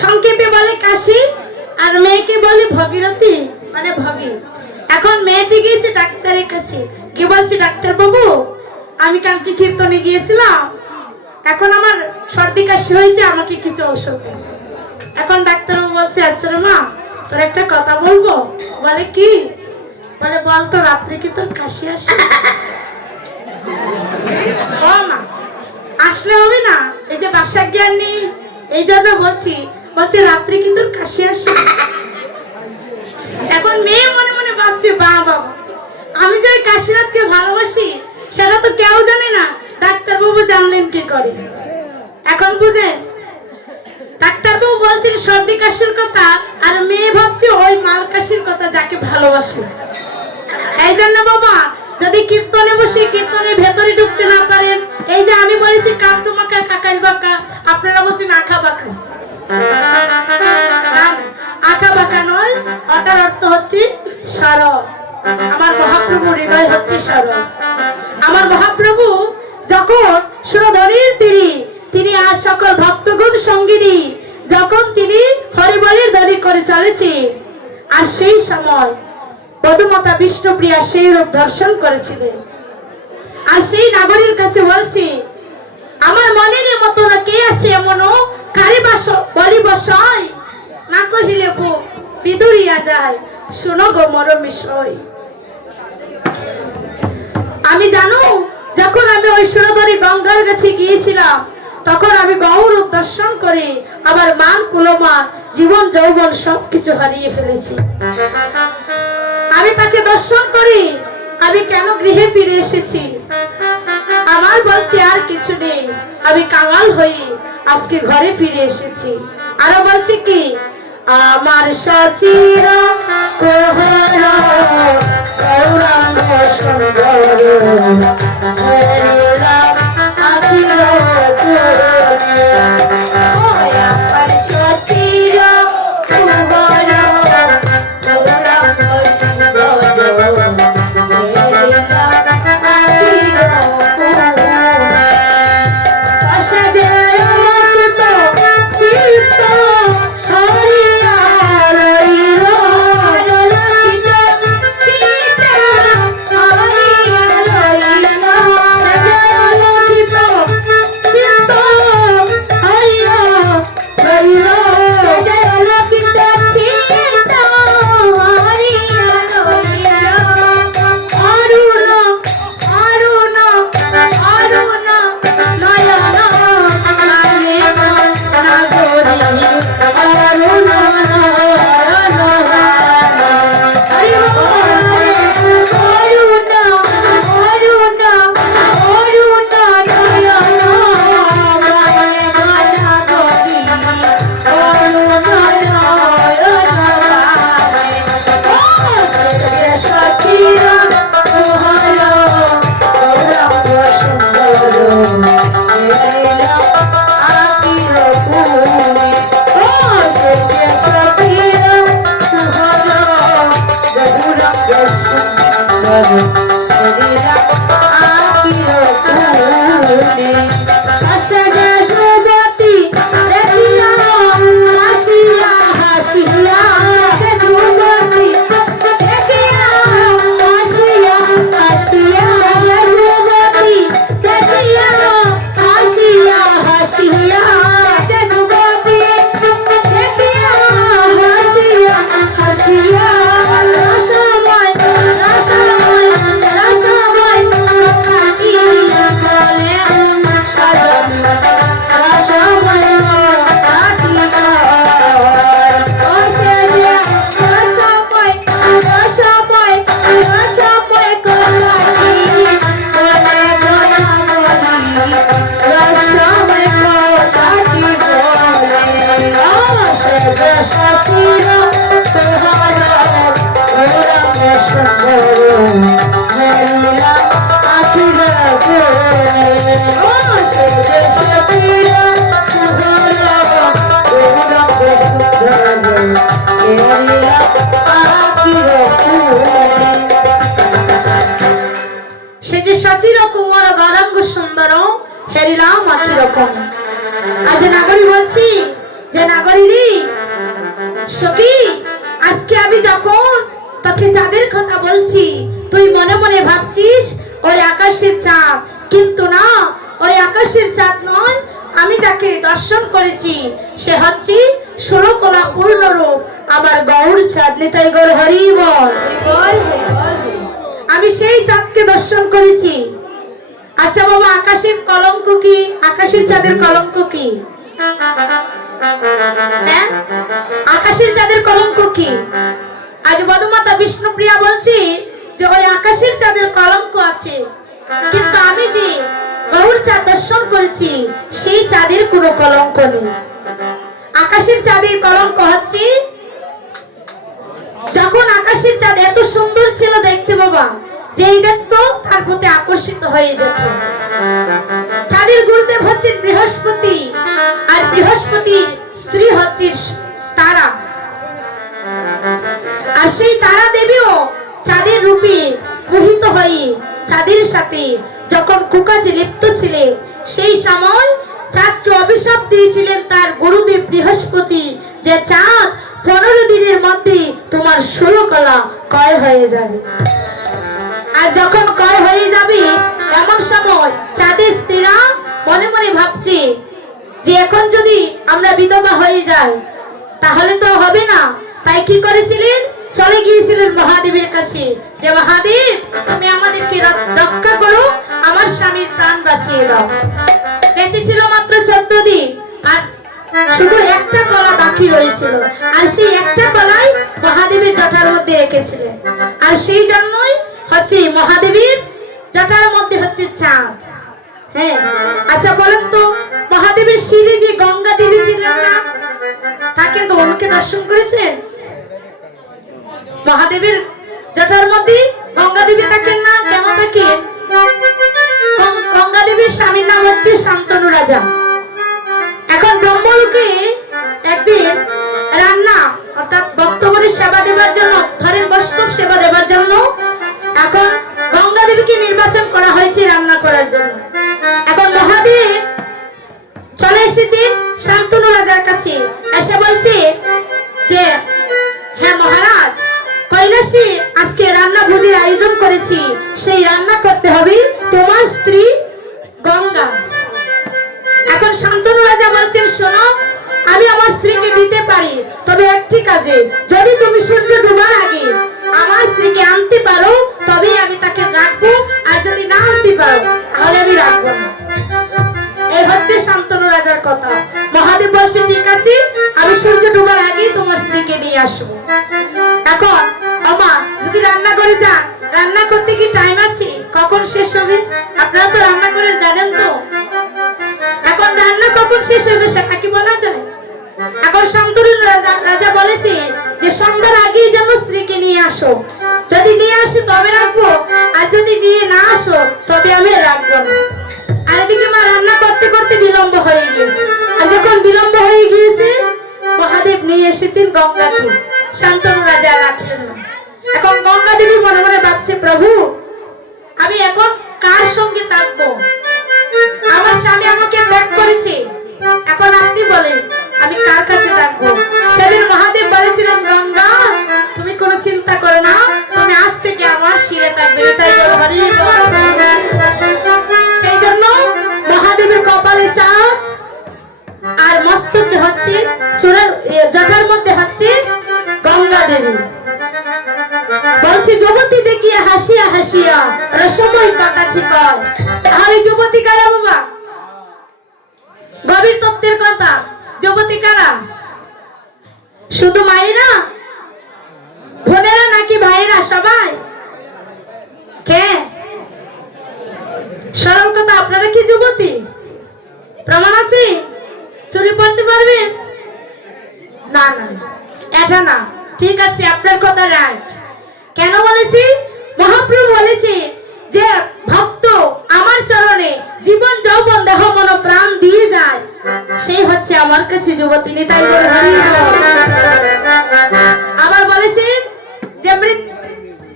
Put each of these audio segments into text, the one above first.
সংক্ষেপে বলে কাশি, আর মেয়েকে বলে ভগীরথী, মানে ভগী। এখন মেয়েটি গিয়েছে ডাক্তারের কাছে, গিয়ে বলছে ডাক্তার বাবু আমি কালকে কীর্তনে গিয়েছিলাম, এখন আমার সর্দি কাশি হয়েছে, আমাকে কিছু ঔষধ দিন। এখন ডাক্তারবাবু বলছে আচ্ছা রে মা তোর একটা কথা বলবো। বলে কি? বলে বল তো রাত্রে কি তোর কাশি আসে? ও মা আসলে হবে না, এই যে বাসা জ্ঞান নেই এই জন্য বলছি। বলছে রাত্রে কি তোর কাশি আসে? এখন মেয়ে মনে মনে ভাবছে বাবা আমি যে কাশীনাথকে ভালোবাসি সেটা তো কেউ জানে না, ডাক্তারবাবু জানলেন কি করে? এখন বুঝে ডাক্তারবাবু বলছেন সর্দি কাশির কথা, আর মেয়ে ভাবছে ওই মাল কাশির কথা যাকে ভালোবাসে। এই জন্য বাবা যদি কীর্তনে বসে কীর্তনের ভেতরে ঢুকতে না পারেন, এই যে আমি বলেছি কাকটু মাকা কাকাশ বাঁকা, আপনারা বলছেন আঁকা বাঁকা। আঁকা বাঁকা নয়, ওটার অর্থ হচ্ছে সরল। আমার মহাপ্রভু হৃদয় হচ্ছে সরল। আমার মহাপ্রভু যখন সুরধনীর তিনি আজ সকল ভক্তগণ সঙ্গিনী যখন তিনি হরিবলের দাবি করে চলেছে, আর সেই সময় বধুমাতা বিষ্ণুপ্রিয়া সেই রূপ দর্শন করেছিলেন। আর সেই নাগরীর কাছে বলছি আমার মনের মতো না কে আছে এমন কারি বলি বসায়, না কহিলে বুক বিদুরিয়া যায়, শোনো গো মর বিষয়। আমি জানো যখন আমি ওই সুরধনী গঙ্গার কাছে গিয়েছিলাম তখন আমি গৌর দর্শন করে আমার মান কুলমান জীবন যৌবন সবকিছু হারিয়ে ফেলেছি। আমি তাকে দর্শন করি, আমি কেন গৃহে ফিরে এসেছি? আমার বলতে আর কিছু নেই, আমি কাঙাল হয়ে আজকে ঘরে ফিরে এসেছি। আরো বলছি কি আমার সচির কোহর গৌরাঙ্গ সুন্দর হেরিলাম আখি রকম। আজ নাগরী বলছি যে নাগরী রে সখী, আজকে আমি যখন তোকে চাঁদের কথা বলছি, তুই মনে মনে ভাবছিস ওই আকাশের চাঁদ, কিন্তু না, ওই আকাশের চাঁদ নয়। আমি যাকে দর্শন করেছি সে হচ্ছে 16 কলা পূর্ণ রূপ আমার গৌর চাঁদ। নিতাই গৌর হরি বল। আমি সেই চাঁদকে দর্শন করেছি। আচ্ছা বাবা, আকাশের কলঙ্ক কি? আকাশের চাঁদের কলঙ্ক কি? হ্যাঁ, আকাশের চাঁদের কলঙ্ক কি? আজ বধমাতা বিষ্ণুপ্রিয়া বলছি যে ওই আকাশের চাঁদের কলঙ্ক আছে, কিন্তু আমি যে গৌর চাঁদ দর্শন করেছি সেই চাঁদের কোনো কলঙ্ক নেই। আকাশের চাঁদের কলঙ্ক হচ্ছে যখন আকাশের চাঁদ এত সুন্দর ছিল দেখতে বাবা, যেই দেখতো তার প্রতি আকর্ষিত হয়ে যেত। চাঁদের গুরুদেব হচ্ছেন বৃহস্পতি, আর বৃহস্পতির স্ত্রী হচ্ছে তারা, আর সেই তারা দেবীও চাঁদের রূপে মোহিত হয়ে চাঁদের সাথে যখন কুকাজে লিপ্ত ছিলেন, সেই সময় চাঁদকে অভিশাপ দিয়েছিলেন তার গুরুদেব বৃহস্পতি যে চাঁদ 15 দিনের মধ্যে তোমার 16 কলা ক্ষয় হয়ে যাবে। আর যখন ক্ষয় হয়ে যাবে এমন সময় চাঁদের স্ত্রীরা মনে মনে ভাবছে যে এখন যদি আমরা বিধবা হয়ে যাই তাহলে তো হবে না। তাই কি করেছিলেন? চলে গিয়েছিলেন মহাদেবের কাছে যে মহাদেব, তুমি আমাদেরকে রক্ষা করো, আমার স্বামীর প্রাণ বাঁচিয়ে দাও। বেঁচে ছিল মাত্র 14 দিন, আর শুধু একটা কলা বাকি রয়েছিল, আর সেই একটা কলাই মহাদেবের জটার মধ্যে রেখেছিলেন। আর সেই জন্যই হচ্ছে মহাদেবের জটার মধ্যে হচ্ছে চাঁদ। হ্যাঁ, আচ্ছা বলেন তো, মহাদেবের শিরে যে গঙ্গা দেবী ছিলেন না, তাকে তো অনেকে দর্শন করেছেন? মহাদেবের জটার মধ্যে গঙ্গা দেবী থাকেন না, কেন থাকেন? গঙ্গা দেবীর স্বামীর নাম হচ্ছে শান্তনু রাজা। এখন ব্রহ্মলোকে একদিন রান্না অর্থাৎ ভক্তগণের সেবা দেবার জন্য, ধরেন বৈষ্ণব সেবা দেবার জন্য, এখন গঙ্গা দেবীকে নির্বাচন করা হয়েছে রান্না করার জন্য। এখন মহাদেব চলে এসেছে শান্তনু রাজার কাছে, এসে বলছে যে হ্যাঁ মহারাজ, কৈলাসে আজকে রান্না ভোজের আয়োজন করেছি, সেই রান্না করতে হবে তোমার স্ত্রী গঙ্গা। এখন শান্তনু রাজা বলছেন, শোনো, আমি আমার স্ত্রীকে দিতে পারি, তবে একটি কাজে, যদি তুমি সূর্য ডুবার আগে আমার স্ত্রীকে আনতে পারো তবেই আমি তাকে রাখবো, আর যদি না আনতে পারো তাহলে আমি রাখবো না। এই হচ্ছে শান্তনু রাজার কথা। মহাদেব বলছে ঠিক আছে, আমি সূর্য ডুবার আগে তোমার স্ত্রীকে নিয়ে আসবো। এখন আমা যদি রান্না করে যান, রান্না করতে কি টাইম আছে? কখন শেষ হবে? আপনারা তো রান্না করে জানেন তো, এখন রান্না কখন শেষ হবে সেটা কি বলা যায়? এখন শান্তনু রাজা বলেছে যে সন্ধ্যার আগেই যেন স্ত্রীকে নিয়ে আসো, যদি নিয়ে আসো তবে রাখবো, আর যদি নিয়ে না আসো তবে আমি রাখবো না। আর এদিকে মা রান্না করতে করতে বিলম্ব হয়ে গিয়েছে, আর যখন বিলম্ব হয়ে গিয়েছে মহাদেব নিয়ে এসেছেন গঙ্গাকে, শান্তনু রাজা রাখলেন না। এখন গঙ্গা দেবী মনে মনে ভাবছে, প্রভু আমি এখন কার সঙ্গে থাকবো? আমার স্বামী আমাকে ত্যাগ করেছে, এখন আপনি বলেন আমি কার কাছে থাকবো? সেদিন মহাদেব বলেছিলেন, গঙ্গা তুমি কোনো চিন্তা করো না, তুমি আজ থেকে আমার শিরে থাকবে। তাই সেই জন্য মহাদেবের কপালে চাঁদ, আর মস্তকে হচ্ছে চূড়ার জটার মধ্যে হচ্ছে গঙ্গা দেবী। বলছে যুবতী দেখিয়া হাসিয়া হাসিয়া রসময় কাটা ঠিক হয়। তাহলে যুবতী কারা বাবা? গভীর তত্ত্বের কথা, যুবতী কারা? শুধু মায়েরা, বোনেরা নাকি ভাইয়েরা সবাই? কে? সরল কথা, আপনারা কি যুবতী? প্রমাণ আছে? চুরি পড়তে পারবেন? না না, এটা না। ঠিক আছে, আপনার কথা রাইট। কেন বলেছি? মহাপ্রভু বলেছে যে ভক্ত আমার চরণে জীবন যৌবন দেহ মন প্রাণ দিয়ে যায়, সেই হচ্ছে আমার কাছে যুবতী। নিতাই গৌর হরি বল। আবার বলেছেন যে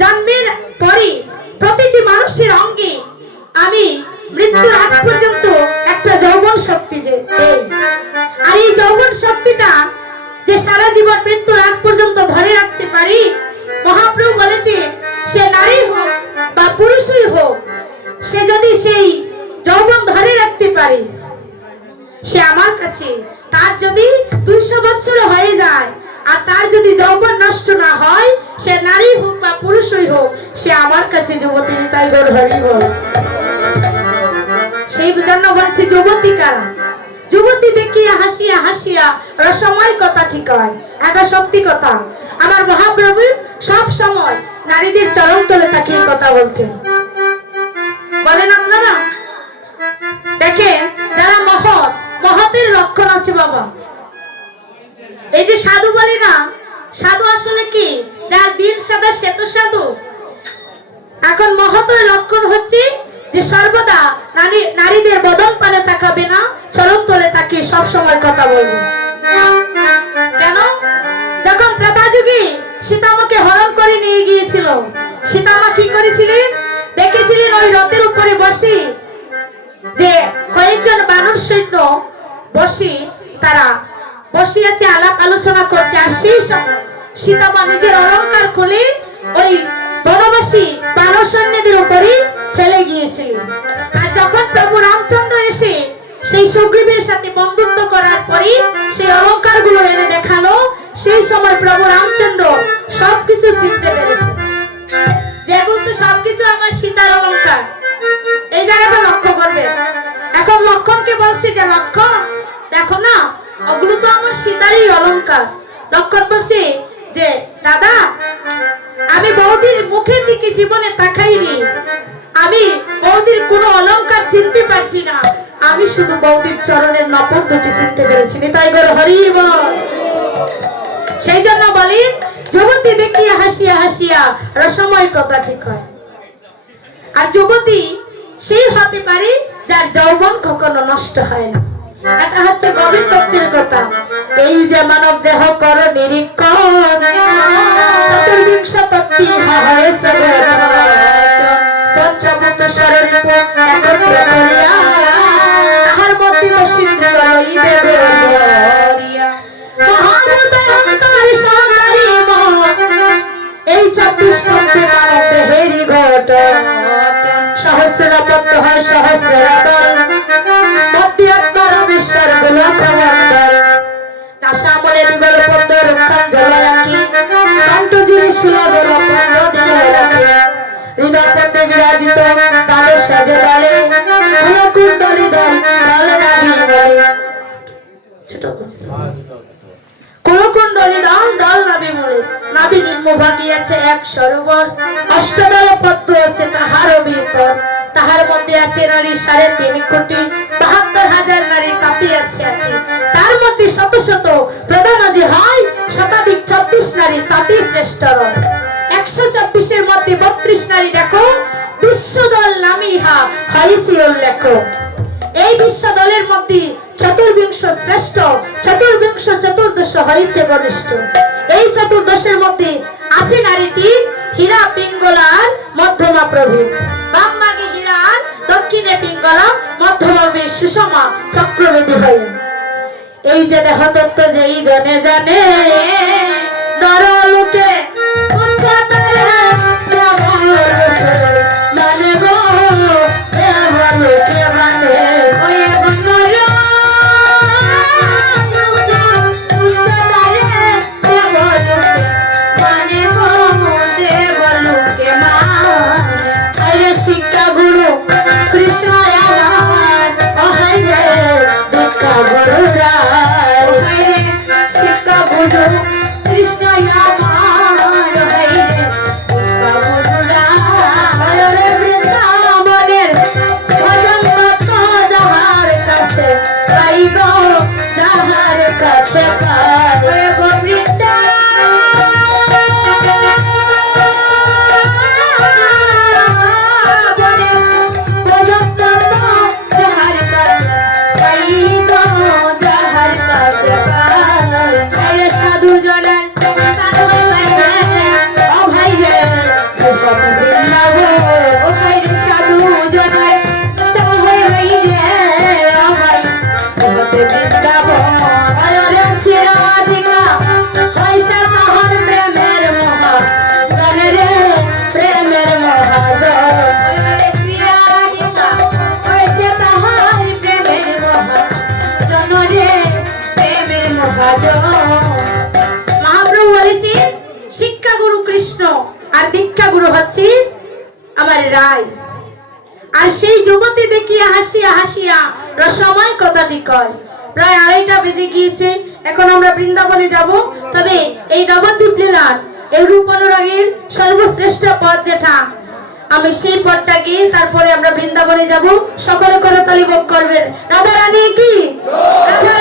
জন্মের পরে প্রতিটি মানুষের অঙ্গে আমি মৃত্যুর আগ পর্যন্ত একটা যৌবন শক্তি যে, আর এই যৌবন শক্তিটা যে সারা জীবন মৃত্যুর নারী, মহাপ্রভু বলেছে সে নারী হোক বা পুরুষই হোক, সে যদি সেই যৌবন ধরে রাখতে পারে সে আমার কাছে, তার যদি 200 বছর হয়ে যায় আর তার যদি যৌবন নষ্ট না হয়, সে নারী হোক বা পুরুষই হোক, সে আমার কাছে যুবতী। তাই বল হরি বল। সেই জন্য বলছে যুবতী কারা? যুবতী দেখিয়া হাসিয়া হাসিয়া রসময় কথা ঠিক হয়। এটা সত্যি কথা। আমার মহাপ্রভু সব সময় নারীদের চরণ তলে তাকিয়ে কথা বলতেন। বলেন আপনারা? দেখেন যারা মহৎ, মহতের লক্ষণ আছে বাবা। এই যে সাধু বলে না, সাধু আসলে কি? যার দিন সাদা সে তো সাধু। এখন মহতের লক্ষণ হচ্ছে যে সর্বদা নারীদের বদন পানে তাকাবে না, চরণ তলে তাকিয়ে সব সময় কথা বলবে। কেন? যখন ত্রেতা যুগে সীতামাকে হরণ করে নিয়ে গিয়েছিল, সীতামা কি করেছিলেন? দেখেছিলেন ওই রথের উপরে বসে যে কয়েকজন বানর সৈন্য বসে, তারা বসে আছে, আলাপ আলোচনা করছে। আর সেই সময় সীতামা নিজের অলঙ্কার খুলে ওই বনবাসী বানর সৈন্যদের উপরে ফেলে গিয়েছিলেন। আর যখন প্রভু রামচন্দ্র এসে সেই সুগ্রীবের সাথে বন্ধুত্ব করার পরে সেই অলঙ্কার গুলো এনে দেখালো, সেই সময় প্রভু রামচন্দ্র সবকিছু চিনতে পেরেছে। যেগুলো তো সবকিছু আমার সীতার অলঙ্কার। এই জায়গাটা লক্ষ্য করবে। এখন লক্ষণকে বলছে যে লক্ষণ দেখো না, ওগুলো তো আমার সীতারই অলঙ্কার। লক্ষণ বলছে যে দাদা, আমি বৌদির মুখের দিকে জীবনে তাকাইনি, আমি বৌদির কোনো অলঙ্কার চিনতে পারছি না, আমি শুধু বৌদির চরণের নপর দুটি চিনতে পেরেছি। তাই বল হরি বল। সেই জন্য বলি যুবতী দেখিয়া হাসিয়া হাসিয়া রসময় কথা ঠিক হয়। আর যুবতী সেই হতে পারে যার যৌবন কখনো নষ্ট হয় না। এটা হচ্ছে গভীর তত্ত্বের কথা। এই যে মানব দেহ কর নিরীক্ষণ, চতুর্বিংশ তত্ত্বই হয়েছে পঞ্চভূত স্বরূপ একত্র করিয়া, তাহার মধ্যে সিদ্ধি লইবে বলিয়া। এই 24 তত্ত্বে মানব দেহেরই ঘটন, সহস্র পদ্ম হয় সহস্র দল, মধ্যে আত্মার আবিষ্কার গুলো প্রবন্ধন, কাশামলে দিগল পদ্ম রক্ষণ জল রাখি, কণ্ঠ জুড়ে সুলভ লক্ষণ দিল রাখি, হৃদয় পদ্মে বিরাজিত তাদের সাজে দলে, কুণ্ডলী দল দল নাভি বলে, ছোট কুণ্ডলী দল দল নাভি বলে। নাভি নির্মুভা গিয়েছে এক সরোবর, অষ্টদল পদ্ম আছে তাহারও ভিতর, তাহার মধ্যে আছে নারী 3.5 কোটি, 72,000 নারী তাতে আছে 8, তার মধ্যে শত শত প্রধান যে হয়, শতাধিক 24 নারী তাতে শ্রেষ্ঠ। 124 এর মধ্যে 32 নারী দেখো বিশ্বদল নামে ইহা হয়েছে উল্লেখ। এই বিশ্ব দলের মধ্যে চতুর্বিংশ শ্রেষ্ঠ, চতুর্বিংশ চতুর্দশ হয়েছে বরিষ্ঠ। এই চতুর্দশের মধ্যে আছে নারী 3, হীরা পিঙ্গলার মধ্যমা প্রভৃতি, বামভাগে হীরা আর দক্ষিণে পিঙ্গলা, মধ্যভাগে সুষমা চক্রবেদী হয়। এই যে দেহ তত্ত্ব যেই জনে জানে, নরলোকে মানে গো দেবলোকে মানে শিক্ষা গুরু মহাপ্রভু বলেছেন শিক্ষা গুরু কৃষ্ণ আর দীক্ষা গুরু হচ্ছে আমার রায়। আর সেই যুবতী দেখিয়া হাসিয়া হাসিয়া রসময় কথাটি কয়। প্রায় 2:30 বেজে গিয়েছে, এখন আমরা বৃন্দাবনে যাব। তবে এই নবদ্বীপ লীলার এই রূপ অনুরাগের সর্বশ্রেষ্ঠ পথ যেটা, আমি সেই পথটা গিয়ে তারপরে আমরা বৃন্দাবনে যাব। সকলে করতালি ভোগ করবেন। রাধা রানী কি? রাধা